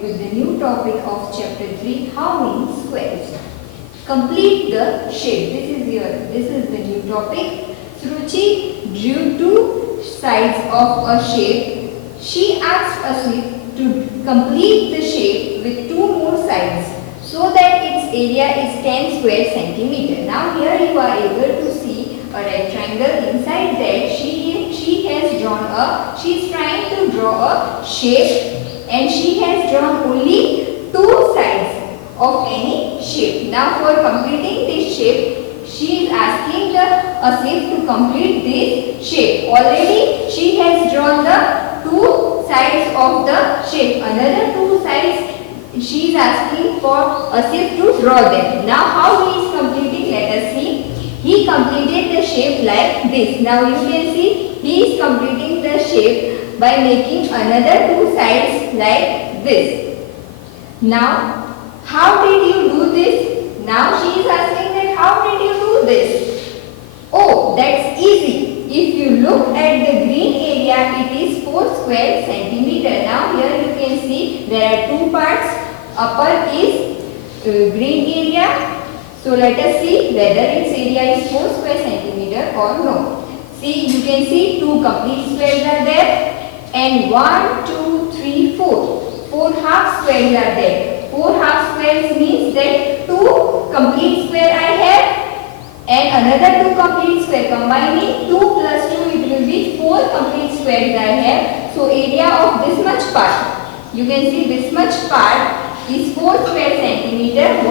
with the new topic of chapter 3, how many squares. Complete the shape. This is the new topic. Sruchi drew two sides of a shape. She asked Asif to complete the shape with two more sides so that its area is 10 square centimeter. Now here you are able to see a rectangle. Inside that she is trying to draw a shape, and she has drawn only two sides of any shape. Now for completing this shape, she is asking the Asif to complete this shape. Already she has drawn the two sides of the shape. Another two sides she is asking for Asif to draw them. Now how he is completing, let us see. He completed the shape like this. Now you can see he is completing the shape by making another two sides like this. Now how did you do this? Now she is asking that how did you do this? Oh, that's easy. If you look at the green area, it is 4 square centimeter. Now here you can see there are two parts. Upper is green area. So let us see whether its area is 4 square centimeter or no. See, you can see two complete squares are there, and 1, 2, 3, 4. 4 half squares are there. 4 half squares means that two complete square I have and another two complete square. Combining 2 plus 2, it will be 4 complete squares I have. So area of this much part, you can see this much part is 4 square centimeter.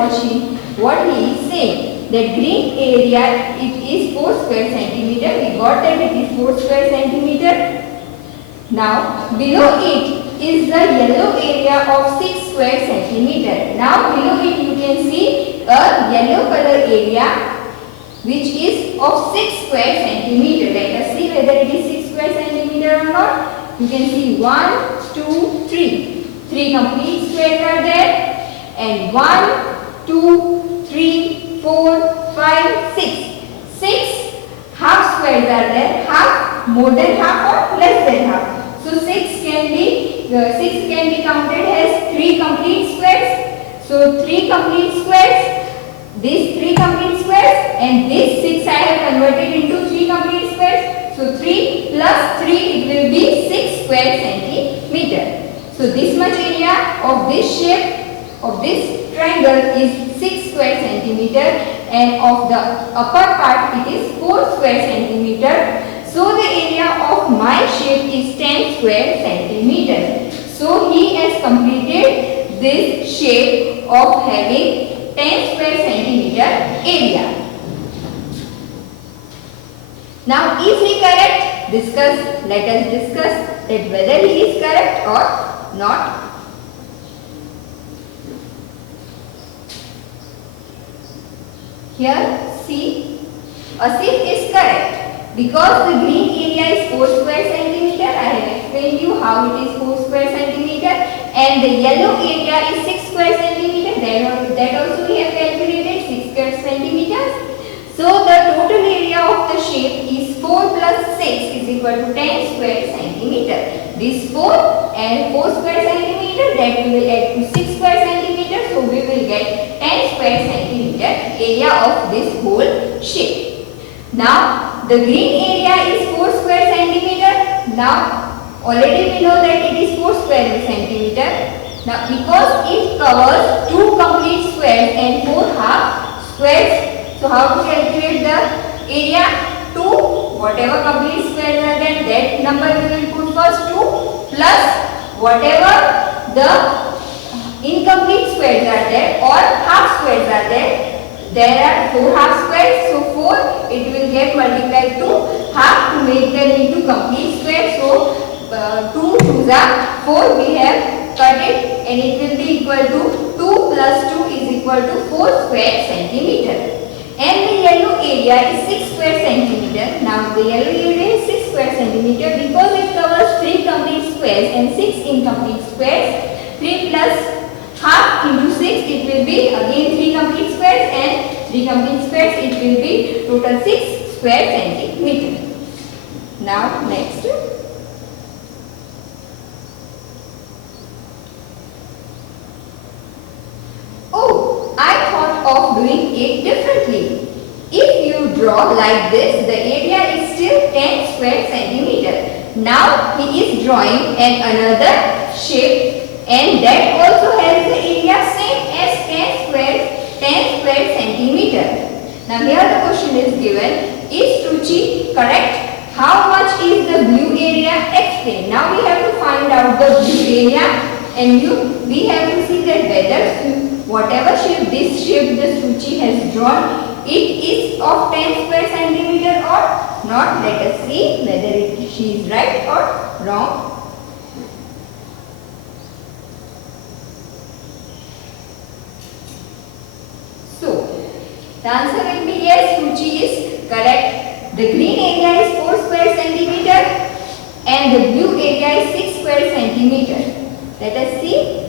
What he is saying, that green area it is 4 square centimeter. We got that it is 4 square centimeter. Now below it is the yellow area of 6 square centimeter. Now below it you can see a yellow color area which is of 6 square centimeter. Let us see whether it is 6 square centimeter or not. You can see 1, 2, 3. 3 complete squares are there, and 1, 2, 3, 4, 5, 6. 6 half squares are there. Half, more than half or less than half. So 6 can be counted as 3 complete squares. So 3 complete squares. These 3 complete squares, and this 6 I have converted into 3 complete squares. So 3 plus 3, it will be 6 square centimeter. So this much area of this shape of this triangle is 6 square centimeter, and of the upper part it is 4 square centimeter. So the area of my shape is 10 square centimeter. So he has completed this shape of having 10 square centimeter area. Now is he correct? Let us discuss that whether he is correct or not. Here see, Asif is correct because the green area is 4 square centimeter. I have explained you how it is 4 square centimeter, and the yellow area is 6 square centimeter. That also we have calculated 6 square centimeters. So the total area of the shape is 4 plus 6 is equal to 10 square centimeter. This 4 and 4 square centimeter, that we will add to 6 square centimeter. So we will get 10 square centimeter area of this whole shape. Now the green area is 4 square centimeter. Now already we know that it is 4 square centimeter. Now because it covers 2 complete squares and 4 half squares, so how to calculate the area? 2, whatever complete squares are there, that number we will put first 2 plus whatever the incomplete squares are there or half squares are there. There are 4 half squares, so 4 it will get multiplied to half to make them into complete squares. So 2 2s are 4, we have cut it, and it will be equal to 2 plus 2 is equal to 4 square centimeter. And the yellow area is 6 square centimeter. Now the yellow area is 6 square centimeter because it covers 3 complete squares and 6 incomplete squares. 3 plus half into 6, it will be again 3 complete squares, and 3 complete squares, it will be total 6 square centimeter. Now next. it differently. If you draw like this, the area is still 10 square centimeter. Now he is drawing another shape, and that also has the area same as 10 square centimeter. Now here the question is given, is Ruchi correct? How much is the blue area? Explain. Now we have to find out the blue area, and we have to see that whether whatever shape, this shape the Ruchi has drawn, it is of 10 square centimeter or not. Let us see whether she is right or wrong. So the answer will be yes, Ruchi is correct. The green area is 4 square centimeter and the blue area is 6 square centimeter. Let us see.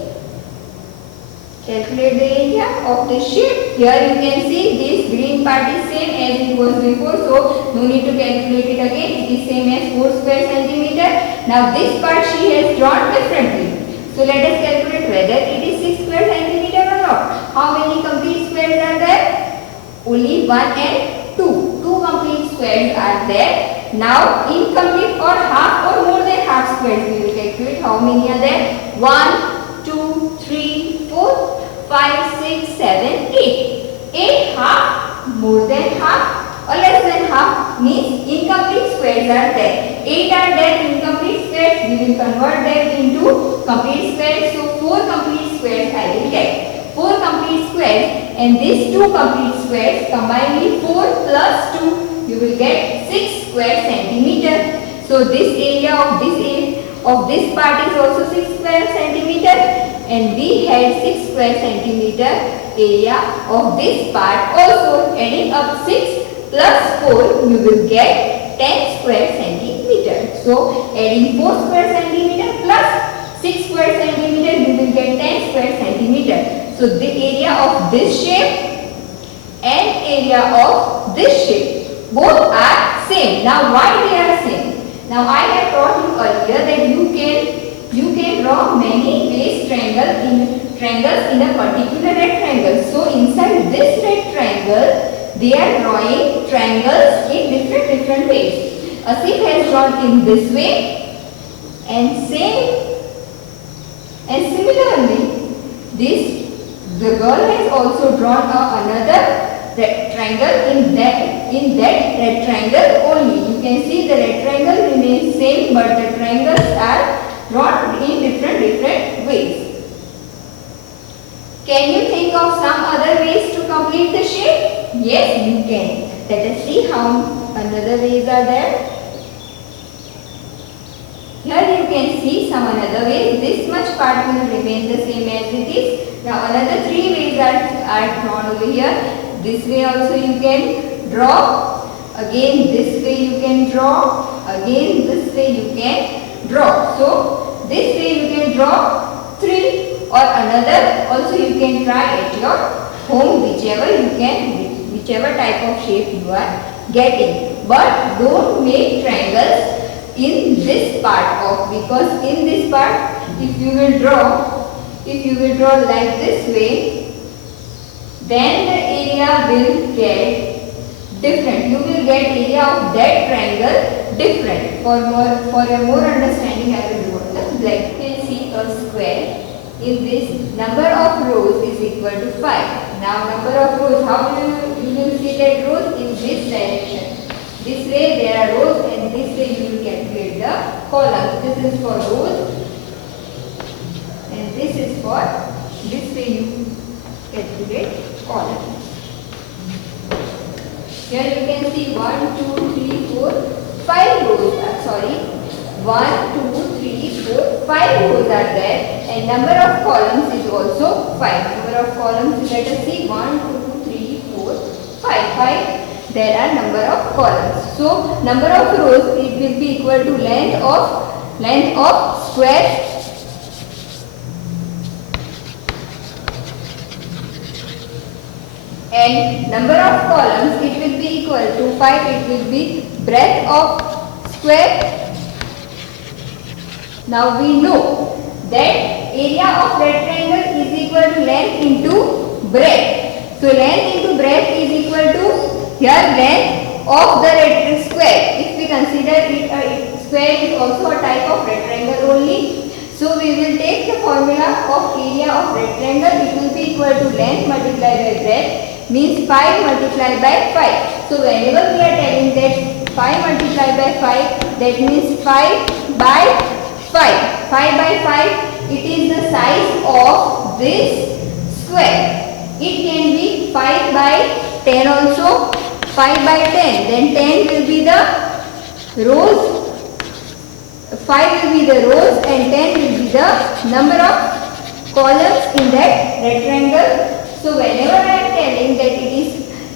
Calculate the area of the shape. Here you can see this green part is same as it was before, so no need to calculate it again. It is same as 4 square centimeter. Now this part she has drawn differently. So let us calculate whether it is 6 square centimeter or not. How many complete squares are there? Only 1 and 2. 2 complete squares are there. Now incomplete or half or more than half squares we will calculate. How many are there? 1, 2, 3, 4, 5, 6, 7, 8. 8 half, more than half or less than half means incomplete squares are there. 8 are there incomplete squares. We will convert them into complete squares. So 4 complete squares I will get. 4 complete squares, and these 2 complete squares combined 4 plus 2, you will get 6 square centimeter. So this area of this part is also 6 square centimeter, and we had 6 square centimeter area of this part also. Adding up 6 plus 4, you will get 10 square centimeter. So adding 4 square centimeter plus 6 square centimeter, you will get 10 square centimeter. So the area of this shape and area of this shape, both are same. Now why they are same? Now I have taught you earlier that you can draw many ways triangles in a particular rectangle. So inside this rectangle, they are drawing triangles in different ways. Asif has drawn in this way, and similarly the girl has also drawn another rectangle in that rectangle only. You can see the rectangle remains same, but the triangles are drawn in different ways. Can you think of some other ways to complete the shape? Yes, you can. Let us see how another ways are there. Here you can see some another ways. This much part will remain the same as it is. Now another 3 ways are drawn over here. This way also you can draw. Again this way you can draw. Again this way you can draw. So this way you can draw 3 or another. Also you can try at your home, whichever type of shape you are getting. But don't make triangles in this part of, because in this part if you will draw like this way, then the area will get different. You will get area of that triangle different. For a more understanding, I will draw the black. You can see a square. In this, number of rows is equal to 5. Now number of rows, how you will see that rows in this direction. This way there are rows, and this way you will calculate the columns. This is for rows, and this is for, this way you calculate columns. Here you can see 1, 2, 3, 4, 5 rows. 1, 2, 3, 4, 5 rows are there, and number of columns is also 5. Number of columns is, let us see, 1, 2, 3, 4, 5. There are number of columns. So number of rows, it will be equal to length of square and number of columns, it will be equal to 5. It will be breadth of square. Now we know that area of rectangle is equal to length into breadth. So length into breadth is equal to here length of the rectangle square. If we consider it a square is also a type of rectangle only. So we will take the formula of area of rectangle. It will be equal to length multiplied by breadth, means 5 multiplied by 5. So whenever we are telling that 5 multiplied by 5, that means 5 by 5. 5 by 5, it is the size of this square. It can be 5 by 10 also. 5 by 10. Then 10 will be the rows. 5 will be the rows and 10 will be the number of columns in that rectangle. So whenever I am telling that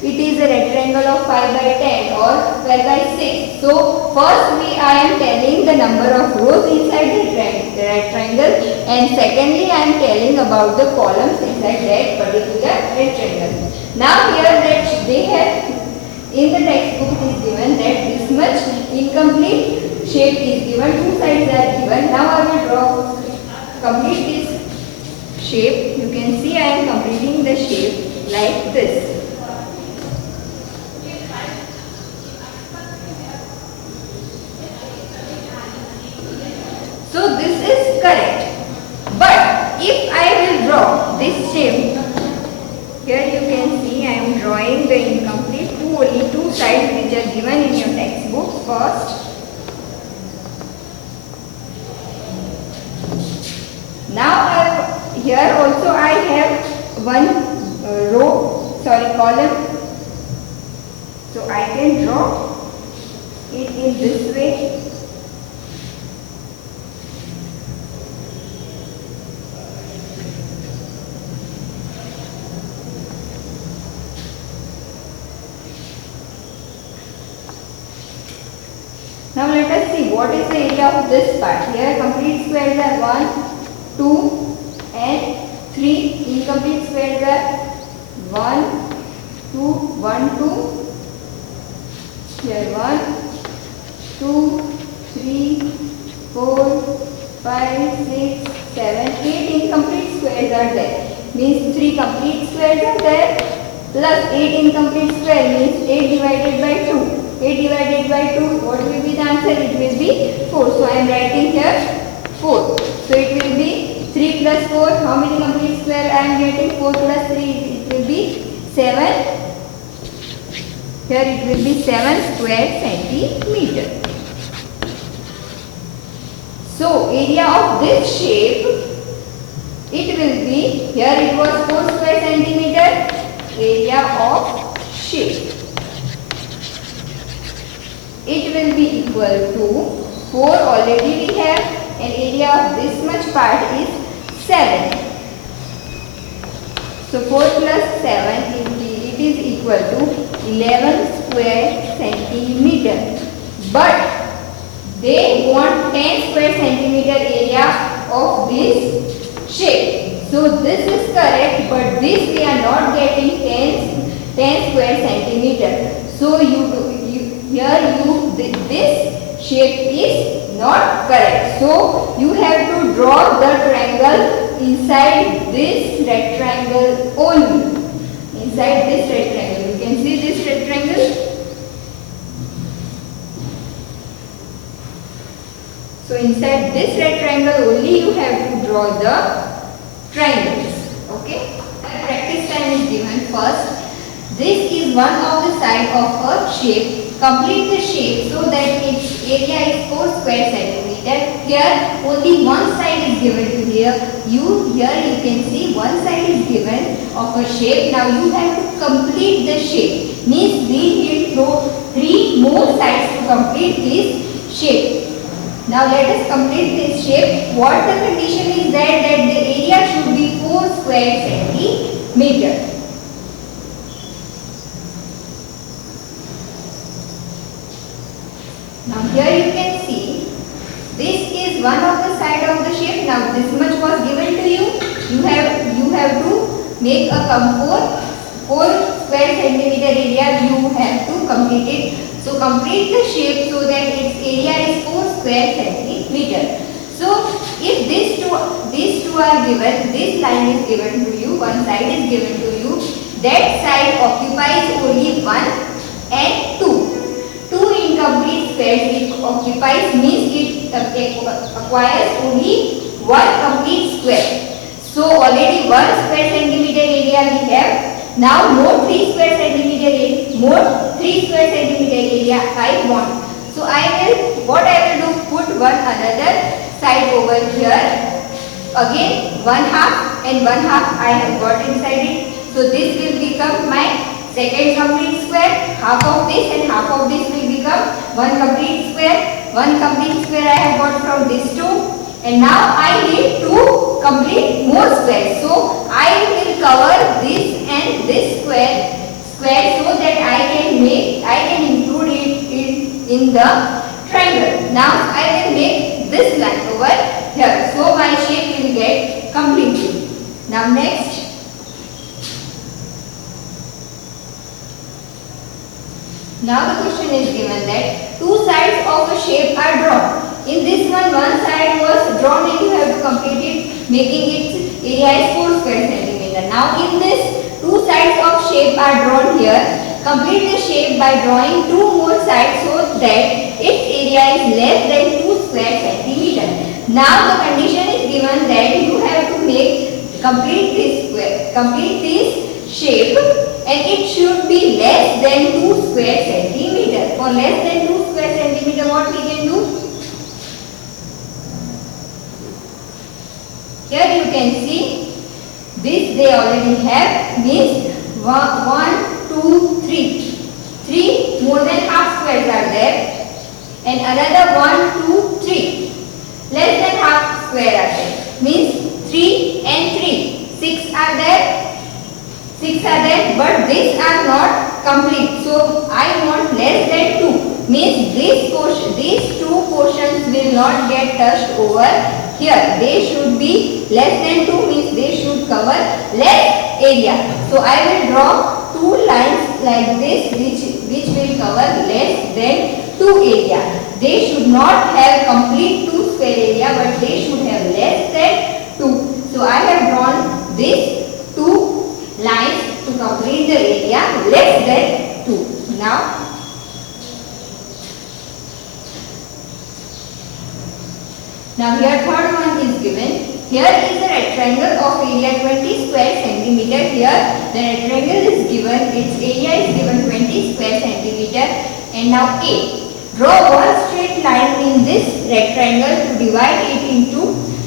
it is a rectangle of 5 by 10 or 12 by 6. So first I am telling the number of rows inside the rectangle, and secondly I am telling about the columns inside that particular rectangle. Now here that they have in the textbook is given that this much incomplete shape is given, two sides are given. Now I will draw complete this shape. You can see I am completing the shape like this. So this is correct. But if I will draw this shape, here you can see I am drawing the incomplete only two sides which are given in your textbook first. Now here also I have one column. So I can draw it in this way. Now let us see what is the area of this part. Here complete squares are 1, 2 and 3. Incomplete squares are 1, 2, 1, 2. Here 1, 2, 3, 4, 5, 6, 7, 8 incomplete squares are there. Means 3 complete squares are there plus 8 incomplete square means 8 divided by 2. 8 divided by 2, what will be the answer? It will be 4. So I am writing here 4. So it will be 3 plus 4. How many complete square I am getting? 4 plus 3, it will be 7. Here it will be 7 square centimeter. So area of this shape, it will be, here it was 4 square centimeter. Area of shape, it will be equal to 4 already we have, and area of this much part is 7. So 4 plus 7 it is equal to 11 square centimeter. But they want 10 square centimeter area of this shape. So this is correct, but this we are not getting 10 square centimeter. So this shape is not correct. So you have to draw the triangle inside this rectangle only. Inside this rectangle. You can see this rectangle. So inside this rectangle only you have to draw the triangles. Okay. Practice time is given first. This is one of the side of a shape. Complete the shape so that its area is 4 square centimeter. Here only one side is given to here. Here you can see one side is given of a shape. Now you have to complete the shape. Means we will throw 3 more sides to complete this shape. Now let us complete this shape. What the condition is that the area should be 4 square centimeter. Now here you can see this is one of the side of the shape. Now this much was given to you. You have to make a 4 square centimeter area. You have to complete it. So complete the shape so that its area is 4 square centimeter. So if these two are given, this line is given to you, one side is given to you, that side occupies only 1 and 2. Two incomplete squares it occupies means it acquires only one complete square. So already 1 square centimeter area we have. Now more 3 square centimeter area I want. So what I will do, put one another side over here. Again 1/2 and 1/2 I have got inside it. So this will become my second complete square. Half of this and half of this will become one complete square. One complete square I have got from this two. And now I need to complete more squares. So I will cover this and this square so that I can include it in the triangle. Now I will make this line over here. So my shape will get completed. Now next. Now the question is given that two sides of a shape are drawn. In this one side was drawn and you have to complete it, making its area is 4 square centimeter. Now in this, two sides of shape are drawn here. Complete the shape by drawing two more sides so that its area is less than 2 square centimeter. Now the condition is given that you have to complete this shape and it should be less than 2 square centimeter. For less than 2 square centimeter, what we can do? Here you can see this they already have, means 1, 2, 3. 3 more than half squares are there and another 1, 2, 3. Less than half square are there, means 3 and 3. 6 are there, but these are not complete. So I want less than 2, means these two portions will not get touched over here. They should be less than 2, means they should cover less area. So I will draw two lines like this which will cover less than 2 area. They should not have complete 2 square area, but they should have less than 2. So I have drawn these two lines to complete the area less than 2. Now here third one is given. Here is a rectangle of area 20 square centimeter. Here the rectangle is given, its area is given 20 square centimeter. And now A. Draw one straight line in this rectangle to divide it into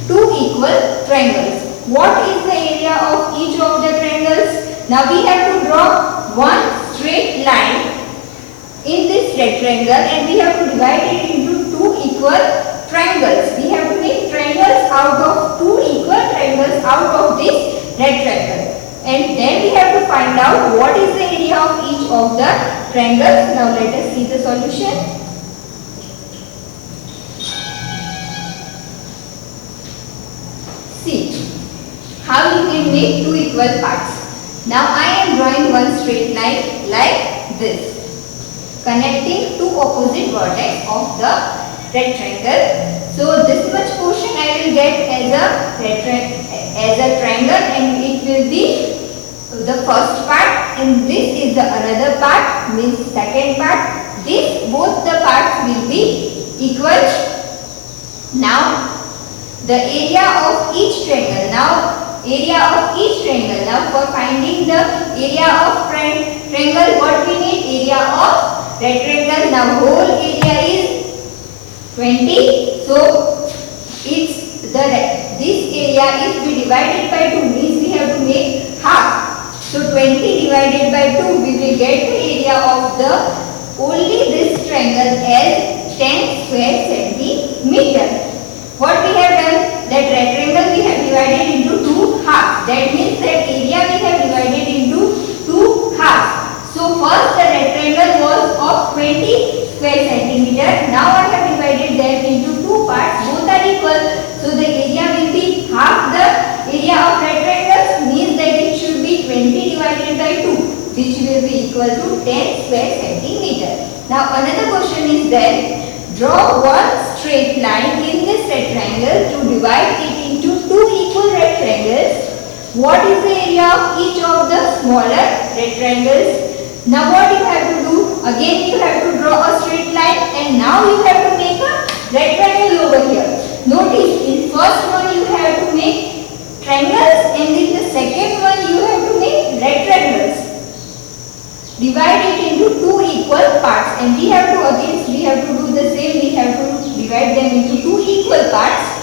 two equal triangles. What is the area of each of the triangles? Now we have to draw one straight line in this rectangle and we have to divide it into two equal triangles. We have to make triangles out of two equal triangles out of this rectangle. And then we have to find out what is the area of each of the triangles. Now let us see the solution. See how you can make two equal parts. Now I am drawing one straight line like this, connecting two opposite vertex of the rectangle. So this much portion I will get as a triangle and it will be the first part and this is the another part, means second part. Both the parts will be equal. Now the area of each triangle. Now for finding the area of triangle, what we need? Area of rectangle. Now whole area is 20. So this area is to be divided by 2, means we have to make half. So 20 divided by 2, we will get the area of only this triangle as 10 square centimeter. What we have done, that rectangle we have divided into two halves. That means that area we have divided into two halves. So first the rectangle was of 20 square centimeter. Now I have divided them into two parts. Both are equal. So the area will be half the area of rectangle, means that it should be 20 divided by 2, which will be equal to 10 square centimeter. Now another question is that draw one straight line in this rectangle to divide it into two equal rectangles. What is the area of each of the smaller rectangles. Now what you have to do? Again you have to draw a straight line, and now you have to make a rectangle over here. Notice in first one you have to make triangles, and in the second one you have to make rectangles. Divide it into two equal parts, and we have to do the same. We have to divide them into two equal parts.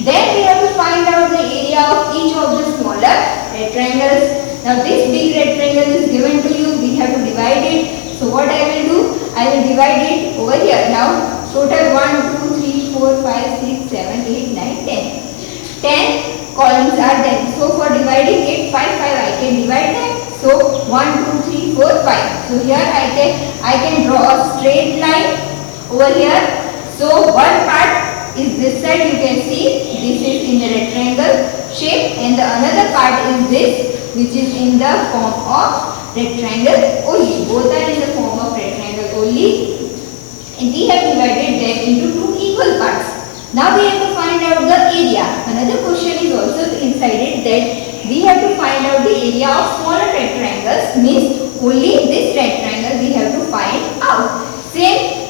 Then we have to find out the area of each of the smaller rectangles. Now this big rectangle is given to you. We have to divide it. So what I will do? I will divide it over here. Now total 1, 2, 3, 4, 5, 6, 7, 8, 9, 10. 10 columns are there. So for dividing it 5, I can divide them. So 1, 2, 3, 4, 5. So here I can draw a straight line over here. So one part is this side, you can see this is in the rectangle shape, and the another part is this, which is in the form of rectangle only. Both are in the form of rectangle only, and we have divided them into two equal parts. Now we have to find out the area. Another question is also inside it, that we have to find out the area of smaller rectangles, means only this rectangle we have to find out. Same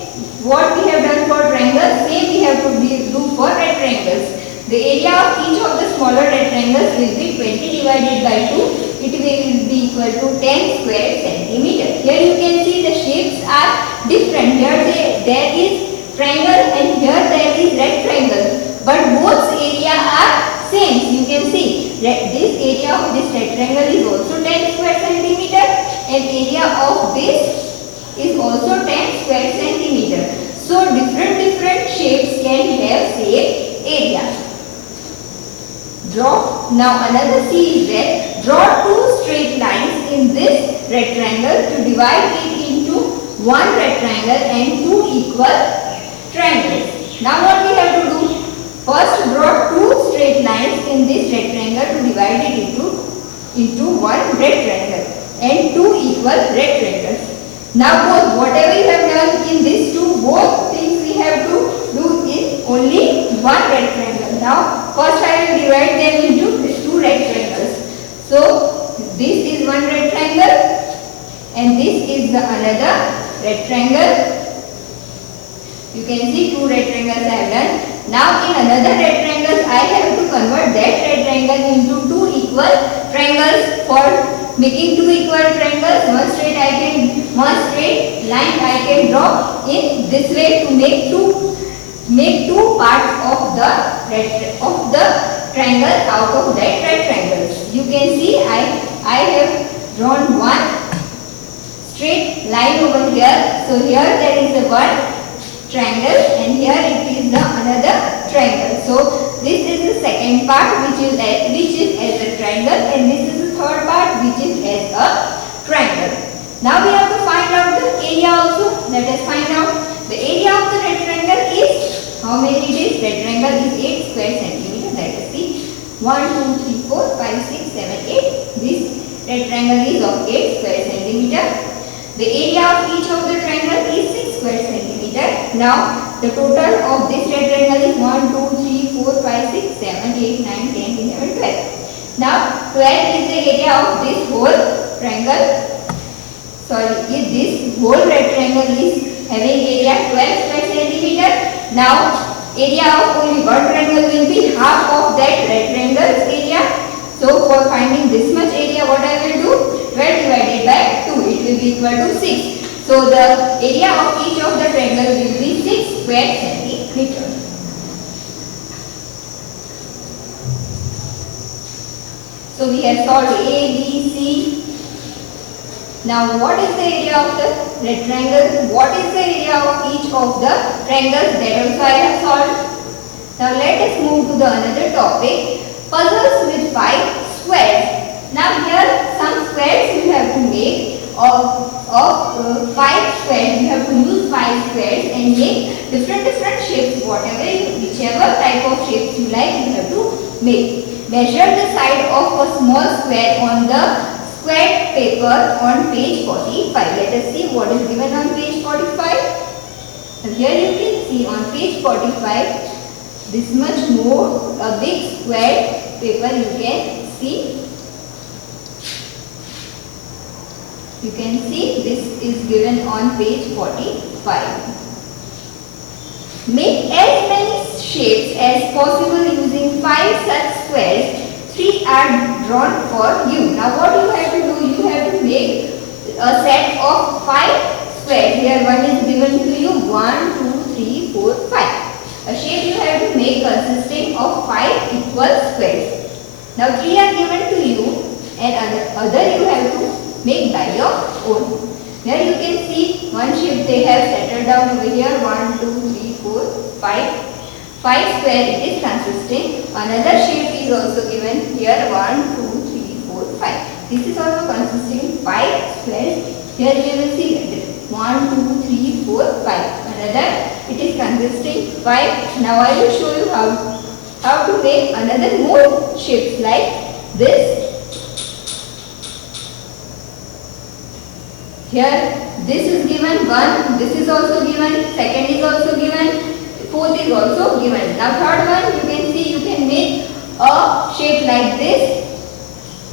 what we have done for triangles, same we have to do for rectangles. The area of each of the smaller rectangles will be 20 divided by 2. It will be equal to 10 square centimeter. Here you can see the shapes are different. Here there is triangle, and here there is rectangle. But both area are same. You can see this area of this rectangle is also 10 square centimeter, and area of this is also 10 square centimeter. So different shapes can have same area. Draw. Now another C is there. Draw two straight lines in this rectangle to divide it into one rectangle and two equal triangles. Now what we have to do? First draw two straight lines in this rectangle to divide it into one rectangle and two equal rectangles. Now both, whatever you have done in these two, both things we have to do in only one rectangle. Now first I will divide them into these two rectangles. So this is one rectangle and this is the another rectangle. You can see two rectangles I have done. Now in another rectangle I have to convert that rectangle into two equal triangles. For making two equal triangles, one straight line I can draw in this way to make two parts of the triangle out of that rectangles. You can see I have drawn one straight line over here. So here there is a one triangle, and here it is the another triangle. So this is the second part which is as a triangle, and this is the third part which is as a triangle. Now we have to find out the area also. Let us find out the area of the rectangle is, how many it is? Rectangle is 8 square centimeter. Let us see. 1, 2, 3, 4, 5, 6, 7, 8. This rectangle is of 8 square centimeter. The area of each of the triangle is 6 square centimeter. Now the total of this rectangle is 1, 2, 3, 4, 5, 6, 7, 8, 9, 10, 11, 12. Now 12 is the area of this whole triangle. If this whole rectangle is having area 12 square centimeter, now area of only one triangle will be half of that rectangle's area. So for finding this much area, what I will do? 12 divided by 2, it will be equal to 6. So the area of each of the triangle will be 6 square centimeter. So we have solved A, B, C. Now what is the area of the rectangle? What is the area of each of the triangles? That also I have solved. Now let us move to the another topic. Puzzles with 5 squares. Now here some squares you have to make of 5 squares. You have to use 5 squares and make different shapes. Whichever type of shapes you like, you have to make. Measure the side of a small square on the squared paper on page 45. Let us see what is given on page 45. So here you can see on page 45, this much more, a big square paper you can see. You can see this is given on page 45. Make as many shapes as possible using 5 such squares. 3 are drawn for you. Now what you have to do? You have to make a set of 5 squares. Here one is given to you. 1, 2, 3, 4, 5. A shape you have to make consisting of 5 equal squares. Now 3 are given to you and other you have to make by your own. Here you can see one shape they have settled down over here. 1, 2, 3, 4, 5. 5 square it is consisting. Another shape is also given here. 1, 2, 3, 4, 5. This is also consisting 5 squares. Here you will see that 1, 2, 3, 4, 5. Another it is consisting 5. Now I will show you how to make another more shapes like this. Here this is given 1, this is also given, second is also given, fourth is also given. Now third one you can see you can make a shape like this,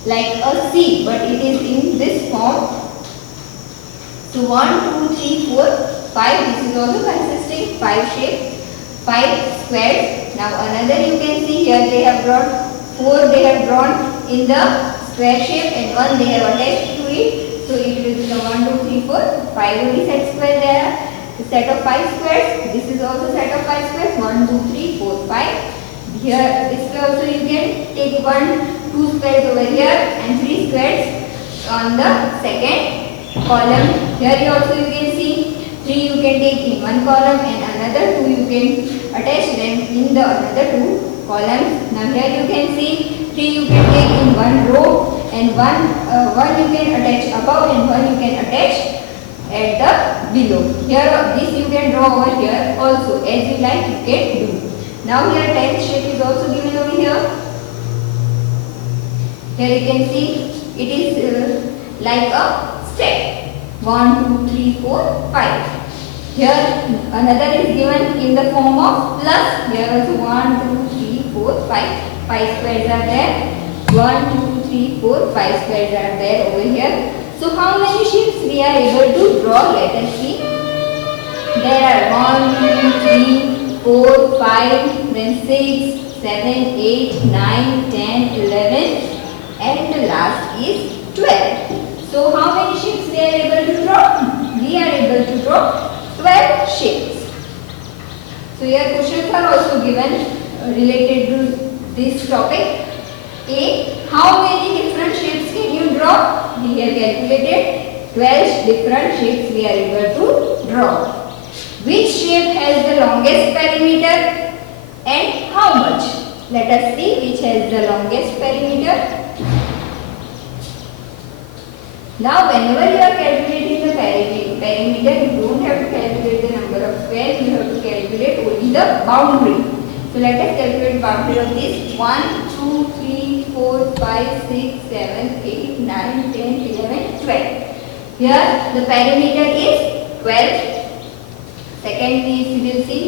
like a C, but it is in this form. So 1, 2, 3, 4, 5. This is also consisting 5 shapes, 5 squares. Now another you can see here they have drawn 4. They have drawn in the square shape and 1 they have attached to it. So it will become 1, 2, 3, 4, 5 only set square there. The set of 5 squares. This is also set of 5 squares. 1, 2, 3, 4, 5. Here this way also you can take 1, 2 squares over here and 3 squares on the second column. Here you also you can see 3 you can take in one column and another 2 you can attach them in the another 2 columns. Now here you can see 3 you can take in one row and one you can attach above and one you can attach at the below. Here this you can draw over here also, as you like you can do. Now here 10th shape is also given over here. Here you can see it is like a step. 1, 2, 3, 4, 5. Here another is given in the form of plus. Here also 1, 2, 3, 4, 5. 5 squares are there. 1, 2, 3, 4, 5 squares are there over here. So how many shapes we are able to draw? Let us see. There are 1, 2, 3, 4, 5, then 6, 7, 8, 9, 10, 11 and the last is 12. So how many shapes we are able to draw? We are able to draw 12 shapes. So here questions are also given related to this topic. A. How many different shapes can you draw? We have calculated 12 different shapes we are able to draw. Which shape has the longest perimeter and how much? Let us see which has the longest perimeter. Now whenever you are calculating the perimeter, you don't have to calculate the number of squares, you have to calculate only the boundary. So let us calculate boundary of this. 1, 2, 3, 4, 5, 6, 7, 8, 9, 10, 11, 12. Here the perimeter is 12. Second piece you will see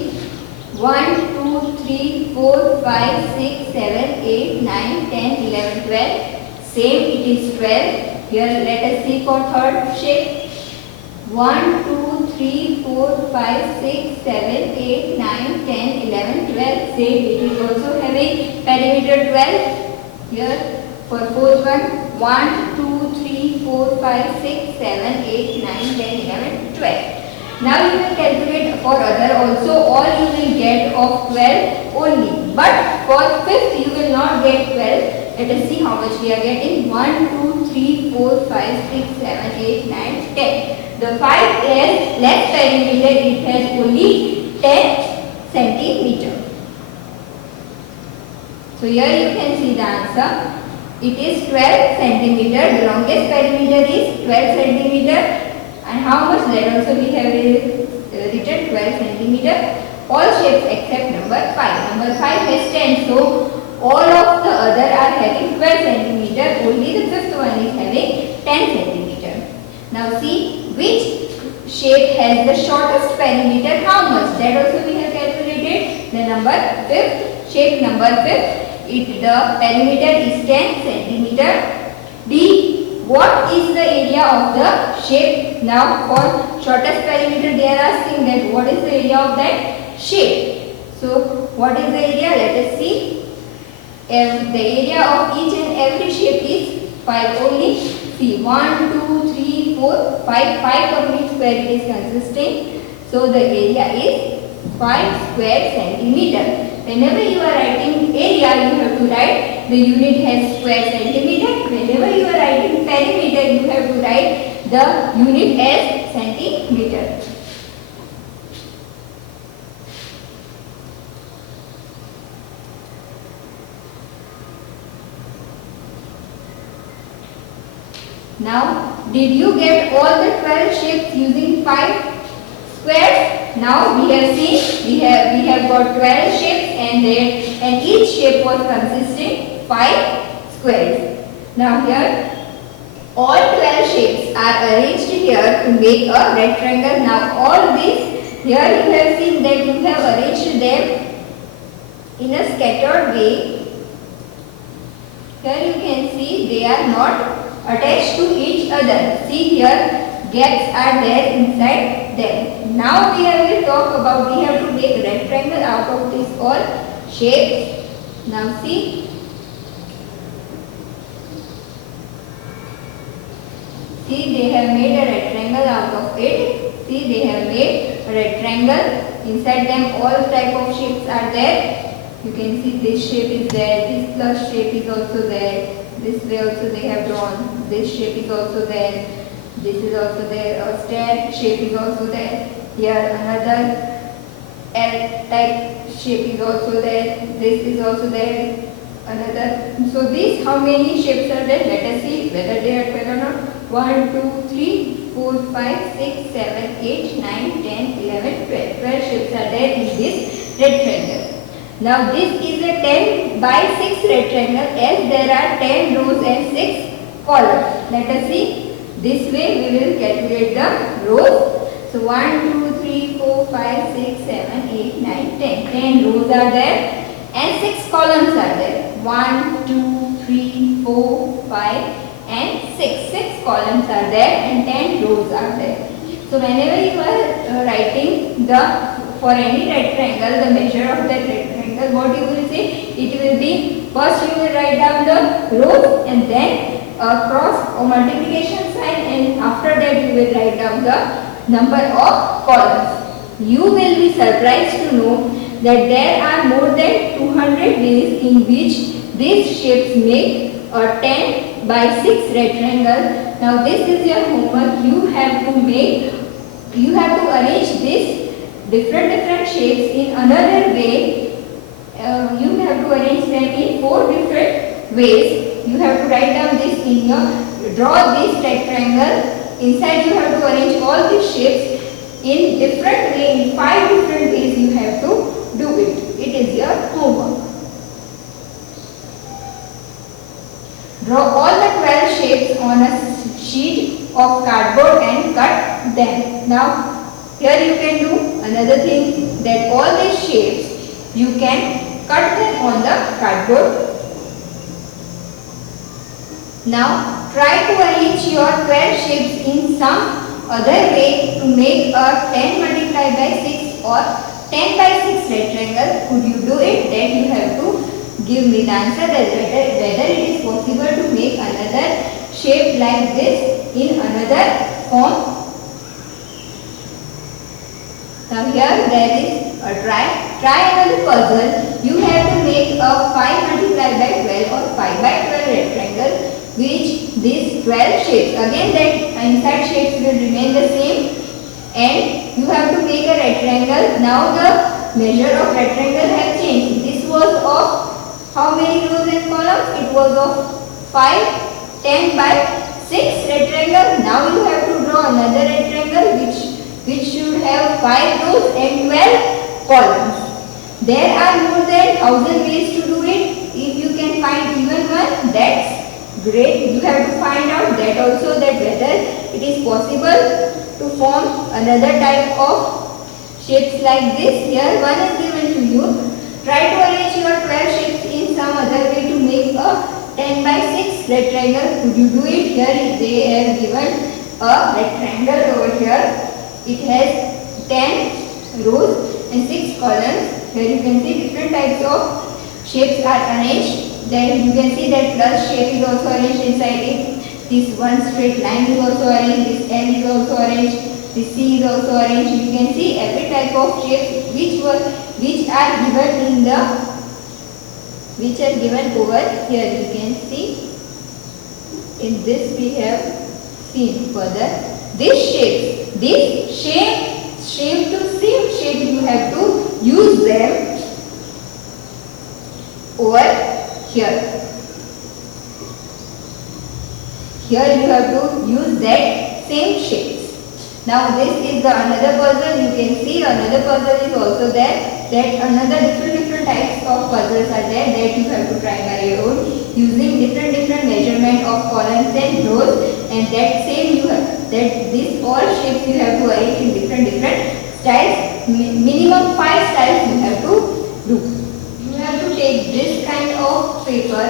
1, 2, 3, 4, 5, 6, 7, 8, 9, 10, 11, 12. Same it is 12. Here let us see for third shape. 1, 2, 3, 4, 5, 6, 7, 8, 9, 10, 11, 12. Same it is also having perimeter 12. Here for fourth one 1, 2, 3, 4, 5, 6, 7, 8, 9, 10, 11, 12. Now you will calculate for other also, all you will get of 12 only. But for fifth you will not get 12. Let us see how much we are getting. 1, 2, 3, 4, 5, 6, 7, 8, 9, 10. The 5 has less perimeter, it has only 10 centimeter. So here you can see the answer. It is 12 centimeter. The longest perimeter is 12 centimeter. And how much? That also we have written 12 centimeter. All shapes except number 5. Number 5 has 10. So all of the other are having 12 centimeter. Only the fifth one is having 10 centimeter. Now see which shape has the shortest perimeter. How much? That also we have calculated. The number fifth, shape number fifth. The perimeter is 10 centimeter. D. what is the area of the shape. Now for shortest perimeter they are asking that what is the area of that shape. So what is the area? Let us see. The area of each and every shape is 5 only. See 1, 2, 3, 4, 5. 5 complete square it is consisting. So the area is 5 square centimeter. Whenever you are writing area, you have to write the unit as square centimeter. Whenever you are writing perimeter, you have to write the unit as centimeter. Now, did you get all the 12 shapes using 5 squares? Now we have seen we have got 12 shapes and each shape was consisting 5 squares. Now here all 12 shapes are arranged here to make a rectangle. Now all these here you have seen that you have arranged them in a scattered way. Here you can see they are not attached to each other. See here gaps are there inside them. Now we will talk about, we have to make rectangle out of this all shapes. Now see they have made a rectangle out of it. See they have made a rectangle. Inside them all type of shapes are there. You can see this shape is there, this plus shape is also there. This way also they have drawn. This shape is also there. This is also there. A stair shape is also there. Here another L type shape is also there. This is also there. Another. So these how many shapes are there? Let us see whether they are 12 or not. 1, 2, 3, 4, 5, 6, 7, 8, 9, 10, 11, 12. 12 shapes are there in this rectangle. Now this is a 10 by 6 rectangle as there are 10 rows and 6 columns. Let us see. This way we will calculate the rows. So 1, 2, 3, 4, 5, 6, 7, 8, 9, 10. 10 rows are there and 6 columns are there. 1, 2, 3, 4, 5 and 6. 6 columns are there and 10 rows are there. So whenever you are writing for any rectangle, the measure of that rectangle, what you will say? It will be, first you will write down the rows and then a cross or multiplication sign, and after that you will write down the number of columns. You will be surprised to know that there are more than 200 ways in which these shapes make a 10 by 6 rectangle. Now this is your homework. You have to arrange this different shapes in another way. You have to arrange them in 4 different ways. You have to write down this in your, draw this rectangle. Inside you have to arrange all these shapes in different way, in 5 different ways you have to do it. It is your homework. Draw all the 12 shapes on a sheet of cardboard and cut them. Now here you can do another thing, that all these shapes you can cut them on the cardboard. Now try to arrange your 12 shapes in some other way to make a 10 multiplied by 6 or 10 by 6 rectangle. Could you do it? Then you have to give me the answer that whether it is possible to make another shape like this in another form. Now here there is a triangle puzzle. You have to make a 5 multiplied by 12 or 5 by 12 rectangle which these 12 shapes. Again that inside shapes will remain the same and you have to make a rectangle. Now the measure of rectangle has changed. This was of how many rows and columns? It was of 5, 10 by 6 rectangle. Now you have to draw another rectangle which should have 5 rows and 12 columns. There are more than 1000 ways to do it. If you can find even one, that's great. You have to find out that also, that whether it is possible to form another type of shapes like this. Here one is given to you. Try to arrange your 12 shapes in some other way to make a 10 by 6 6 rectangle. Could you do it? Here they have given a rectangle over here. It has 10 rows and 6 columns. Here you can see different types of shapes are arranged. Then you can see that plus shape is also arranged inside it. This one straight line is also arranged. This L is also arranged. This C is also arranged. You can see every type of shapes which are given over here. You can see in this we have seen further. This shape to same shape you have to use them over here. Here you have to use that same shapes. Now this is the another puzzle. You can see another puzzle is also there. That another different types of puzzles are there that you have to try by your own using different measurement of columns and rows, and that same you have that this all shapes you have to arrange in different styles. Minimum 5 styles you have to do. You have to take this kind of paper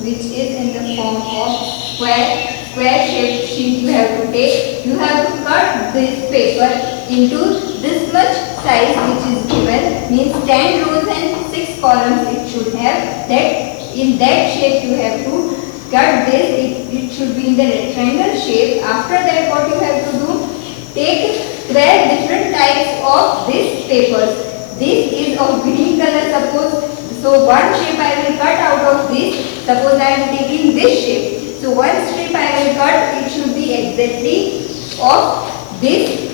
which is in the form of square shaped sheet. You have to take. You have to cut this paper into this much size which is given, means 10 rows and 6 columns it should have. That in that shape you have to cut this. It should be in the rectangle shape. After that what you have to do, take 12 different types of this papers. This is of green color suppose. So one shape I will cut out of this. Suppose I am taking this shape. So one strip I will cut. It should be exactly of this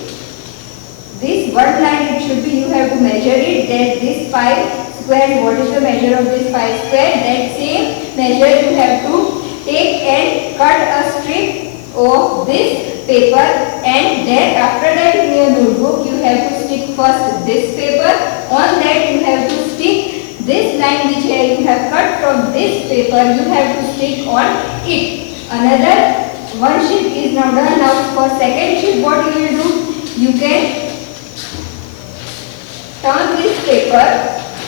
one line. It should be. You have to measure it. That this 5 square. What is the measure of this 5 square? That same measure you have to take and cut a strip of this paper, and then after that in your notebook you have to stick first this paper. On that you have to stick this line which you have cut from this paper. You have to stick on it. Another one sheet is now done. Now for second sheet what you will do? You can turn this paper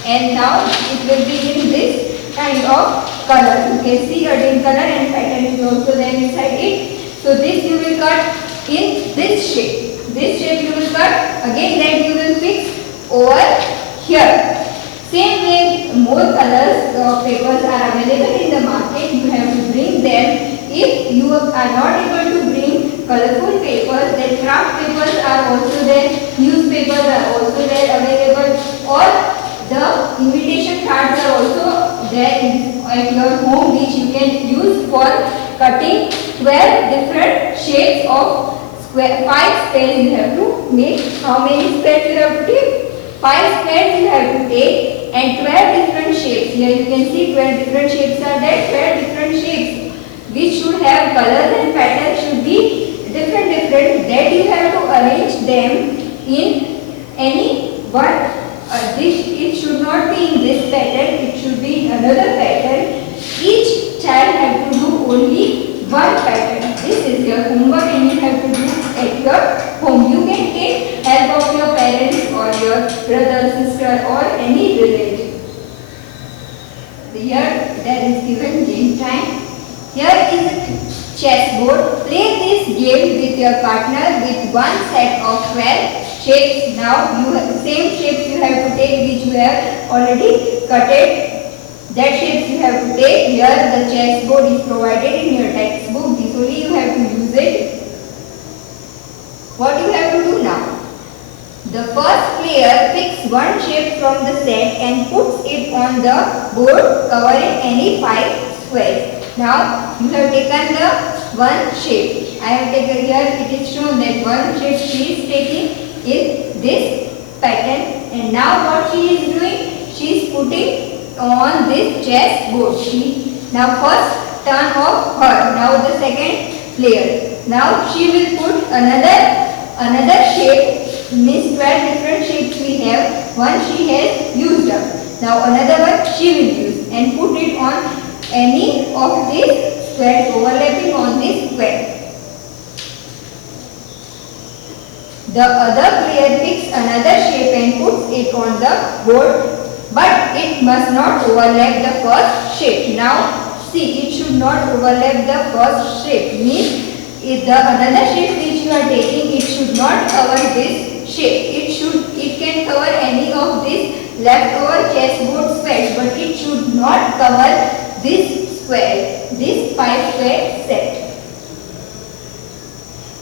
and now it will be in this kind of color. You can see a dim color and pattern is also there inside it. So this you will cut in this shape. This shape you will cut. Again that you will fix over here. Same way more colors of papers are available in the market. You have to bring them. If you are not able to bring colorful papers, then craft papers are also there. Newspapers are also there available. Or the invitation cards are also there at your home which you can use for cutting 12 different shapes of square. 5 squares you have to make. How many squares you have to take? 5 squares you have to take and 12 different shapes. Here you can see 12 different shapes are there. 12 different shapes which should have colors and patterns should be different. That you have to arrange them in any one. It should not be in this pattern. It should be in another pattern. Each child have to do only one pattern. This is your homework and you have to do at your home. You can take help of your parents or your brother, sister or any relative. Here there is given game time. Here is chessboard. Play this game with your partner with one set of 12 shapes. Now you have the same shapes you have to take which you have already cutted. That shapes you have to take. Here the chessboard is provided in your textbook. This only you have to use it. What you have to do now? The first player picks one shape from the set and puts it on the board covering any 5 squares. Now you have taken the one shape. I have taken here. It is shown that one shape she is taking in this pattern, and now what she is doing? She is putting on this chessboard. Now first turn of her. Now the second player. Now she will put another shape. Means 12 different shapes we have. One she has used up. Now another one she will use and put it on any of these squares overlapping on this square. The other player picks another shape and puts it on the board, but it must not overlap the first shape. Now see, it should not overlap the first shape. Means if the another shape which you are taking, it should not cover this shape. It can cover any of this leftover chessboard squares, but it should not cover this square, this 5 square set.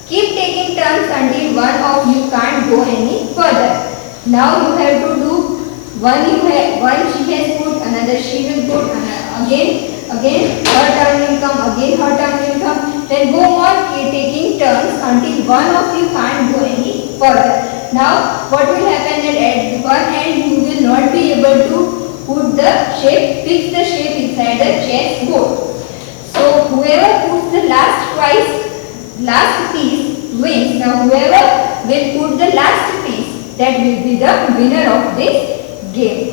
Keep taking turns until one of you can't go any further. Now you have to do one she has put, another she will put, again her turn will come, again her turn will come. Then go on taking turns until one of you can't go any further. Now what will happen that at one end you will not be able to put the shape, fix the shape inside the chess board. So whoever puts the last piece wins. Now whoever will put the last piece, that will be the winner of this game.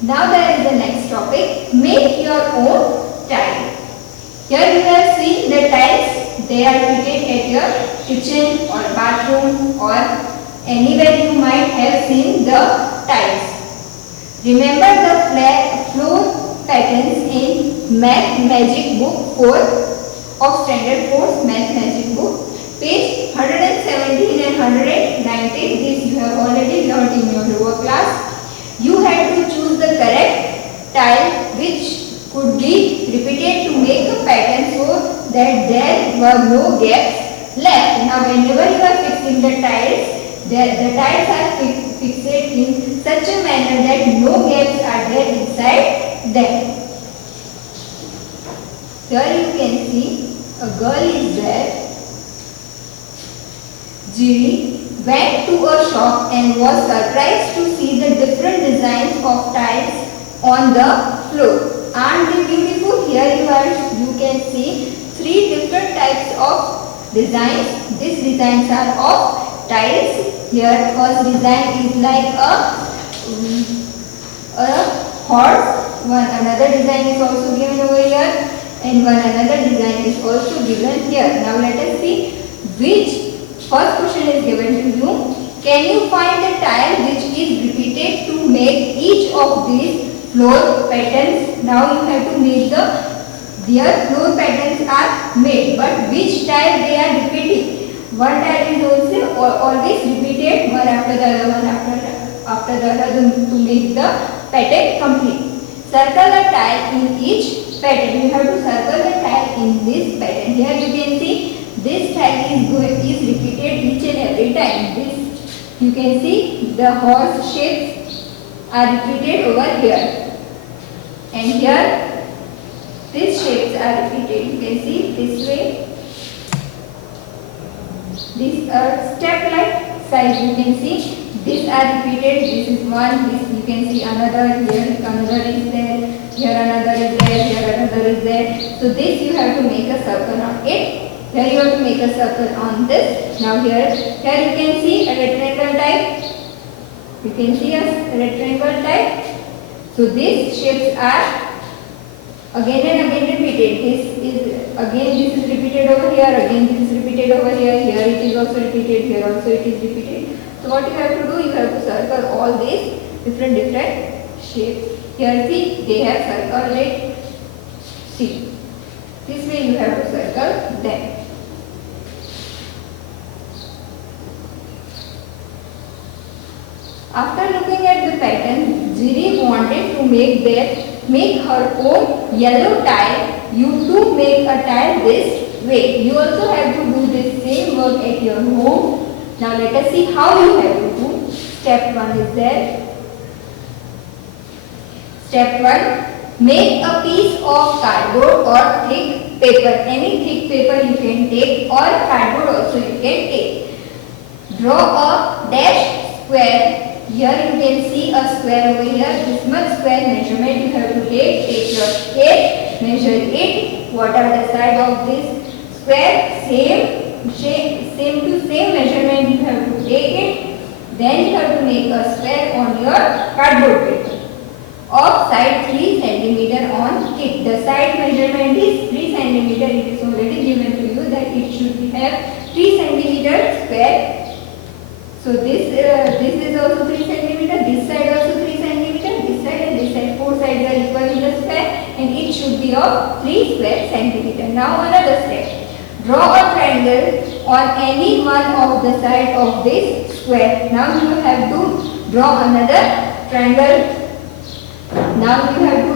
Now there is the next topic, make your own tile. Here you have seen the tiles, they are fitted at your kitchen or bathroom or anywhere you might have seen the tiles. Remember the floor patterns in Math Magic Book 4 of Standard 4 Math Magic Book. Page 117 and 119, this you have already learnt in your lower class. You had to choose the correct tile which could be repeated to make a pattern so that there were no gaps left. Now whenever you are fixing the tiles, the tiles are fixed in such a manner that no gaps are there inside them. Here you can see a girl is there. Jiri went to a shop and was surprised to see the different designs of tiles on the floor. Aren't they beautiful? Here you can see 3 different types of designs. These designs are of tiles. Here first design is like a horse. One another design is also given over here, and one another design is also given here. Now let us see which. First question is given to you. Can you find the tile which is repeated to make each of these floor patterns? Now you have to make their floor patterns are made, but which tile they are repeating? One tile is also always repeated one after the other, one after the other to make the pattern complete. Circle a tile in each pattern. You have to circle the tile in this pattern. Here you can see this tile is repeated each and every time. This you can see the horse shapes are repeated over here, and here these shapes are repeated. You can see this way. These are step-like size. You can see these are repeated. This is one. This you can see another here. Another is there. Here another is there. Here another is there. So this you have to make a circle on it. Here you have to make a circle on this. Now here you can see a rectangle type. You can see a rectangle type. So these shapes are again and again repeated. This is repeated over here. Again this is repeated over here. Here it is also repeated. Here also it is repeated. So what you have to do? You have to circle all these different shapes. Here see they have circled it. See this way you have to circle them. After looking at the pattern, Jiri wanted to make her own yellow tile. You too make a tile this way. You also have to do this same work at your home. Now let us see how you have to do. Step 1 is there. Step 1. Make a piece of cardboard or thick paper. Any thick paper you can take, or cardboard also you can take. Draw a dash square. Here you can see a square over here. This much square measurement you have to take. Take your tape, measure it. What are the sides of this square? Same measurement you have to take it. Then you have to make a square on your cardboard paper of side 3 cm on it. The side measurement is 3 cm. It is already given to you that it should have 3 cm square. So this is also 3 cm, this side also 3 cm, this side and this side, 4 sides are equal in the of 3 square centimeter. Now another step. Draw a triangle on any one of the side of this square. Now you have to draw another triangle. Now you have to,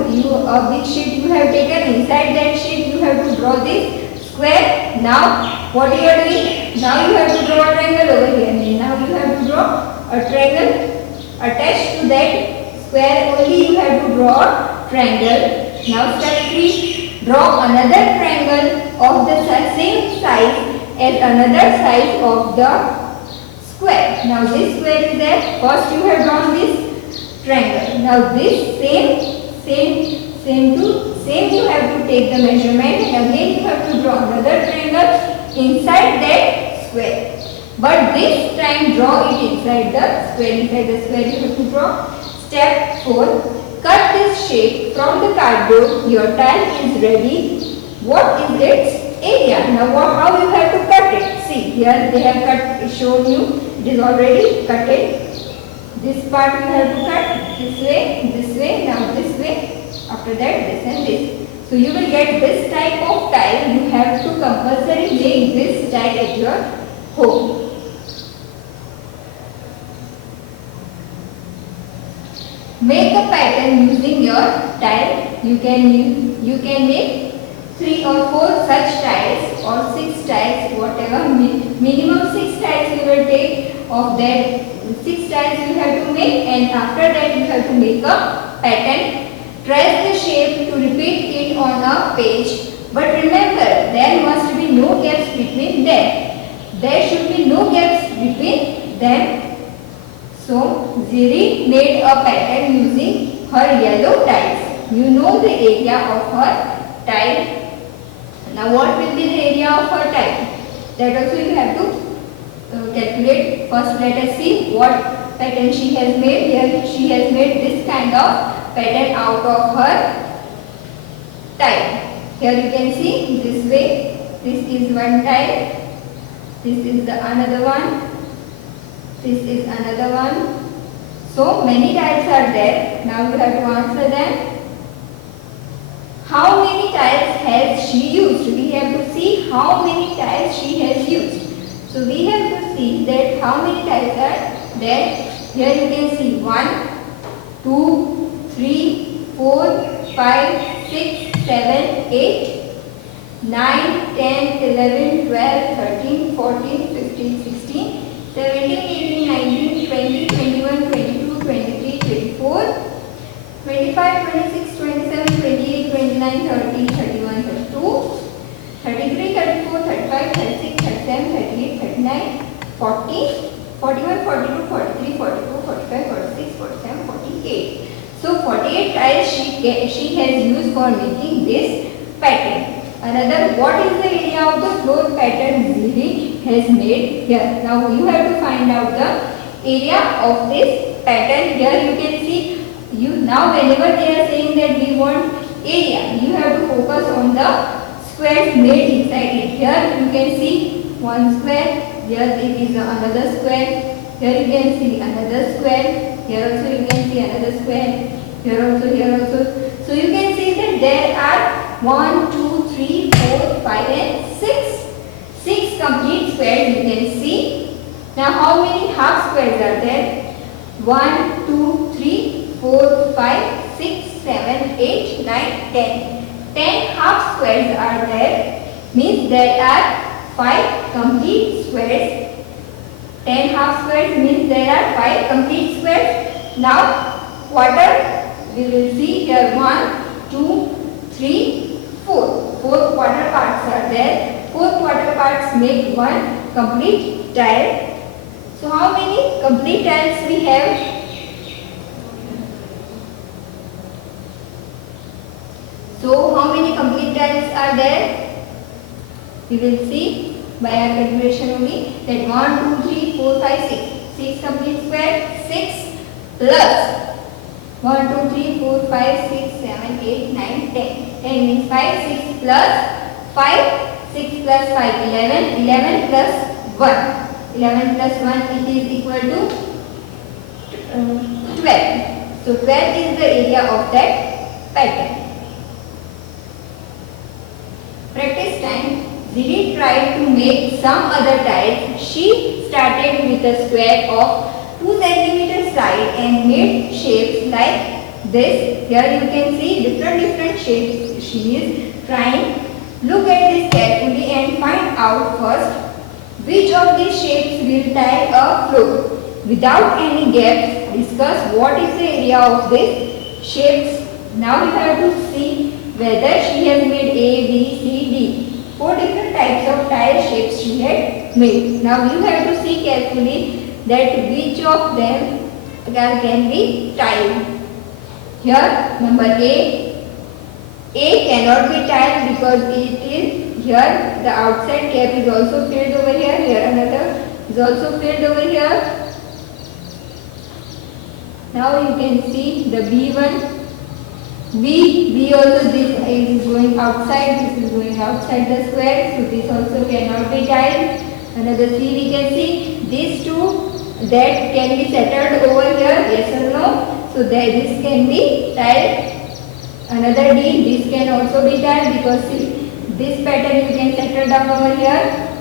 which sheet you have taken, inside that sheet you have to draw this square. Now what you are doing? Now you have to draw a triangle over here. Now you have to draw a triangle attached to that square. Only you have to draw a triangle. Now step 3. Draw another triangle of the same size as another side of the square. Now this square is there. First you have drawn this triangle. Now this same you have to take the measurement, and again you have to draw another triangle inside that square. But this time draw it inside the square. Inside the square you have to draw. Step 4. Cut this shape from the cardboard. Your tile is ready. What is its area? Now how you have to cut it? See, here they have shown you. It is already cutted. This part you have to cut this way, now this way, after that this and this. So you will get this type of tile. You have to compulsory make this tile at your home. Make a pattern using your tile. You can make 3 or 4 such tiles or 6 tiles, whatever. Minimum 6 tiles you will take of that. 6 tiles you have to make, and after that you have to make a pattern. Trace the shape to repeat it on a page. But remember, there must be no gaps between them. There should be no gaps between them. So Ziri made a pattern using her yellow tiles. You know the area of her tile. Now what will be the area of her tile? That also you have to calculate. First let us see what pattern she has made. Here she has made this kind of pattern out of her tile. Here you can see this way. This is one tile. This is the another one. This is another one. So many tiles are there. Now you have to answer them. How many tiles has she used? We have to see how many tiles she has used. So we have to see that how many tiles are there. Here you can see 1, 2, 3, 4, 5, 6, 7, 8, 9, 10, 11, 12, 13, 14, 15, 16, 17, 18, 19, 20, 21, 22, 23, 24, 25, 26, 27, 28, 29, 30, 31, 32, 33, 34, 35, 36, 37, 38, 39, 40, 41, 42, 43, 42, 45, 46, 47, 48. So 48 tiles she has used for making this pattern. Another, what is the area of the floor pattern Ziri has made here? Now you have to find out the area of this pattern. Here you can see, now whenever they are saying that we want area, you have to focus on the squares made inside it. Here you can see one square. Here it is another square. Here you can see another square. Here also you can see another square. Here also. So you can see that there are 1, 2, 3, 4, 5 and 6. 6 complete squares you can see. Now how many half squares are there? 1, 2, 3, 4, 5, 6, 7, 8, 9, 10. 10 half squares are there. Means there are 5 complete squares. 10 half squares means there are 5 complete squares. Now quarter, we will see here 1, 2, 3, 4. 4 quarter parts are there. 4 quarter parts make one complete tile. So how many complete tiles we have? So how many complete tiles are there? We will see by our calculation only that 1, 2, 3, 4, 5, 6. 6 complete square. 6 plus 1, 2, 3, 4, 5, 6, 7, 8, 9, 10. 10 means 5, 6 plus 5. 6 plus 5, 11. 11 plus 1. 11 plus 1 it is equal to 12. So 12 is the area of that pattern. practice time. Didi tried to make some other tiles. She started with a square of 2 cm side and made shapes like this. Here you can see different shapes she is trying. Look at this carefully and find out first which of these shapes will tile a floor. Without any gaps, discuss what is the area of these shapes. Now you have to see whether she has made A, B, C, D. 4 different types of tile shapes she had made. Now you have to see carefully that which of them can be tiled. Here number A cannot be tiled because it is here the outside cap is also filled over here. Here another is also filled over here. Now you can see the B1. B also this is going outside, this is going outside the square, so this also cannot be tiled. Another C we can see, these two that can be settled over here, yes or no, so that this can be tiled. Another D, this can also be tiled because see, this pattern you can settle down over here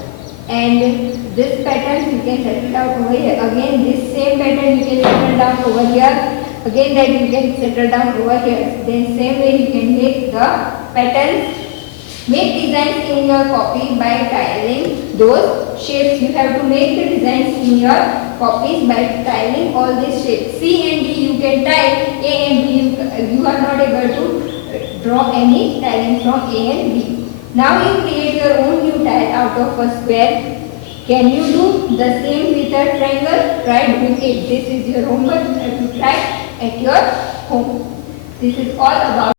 and this pattern you can settle down over here. Again this same pattern you can settle down over here. Again that you can settle down over here. Then same way you can make the patterns. Make designs in your copy by tiling those shapes. You have to make the designs in your copies by tiling all these shapes. C and D you can tile. A and B you are not able to draw any tiling from A and B. Now you create your own new tile out of a square. Can you do the same with a triangle? Try doing it. This is your homework. You have to try at your home. This is all about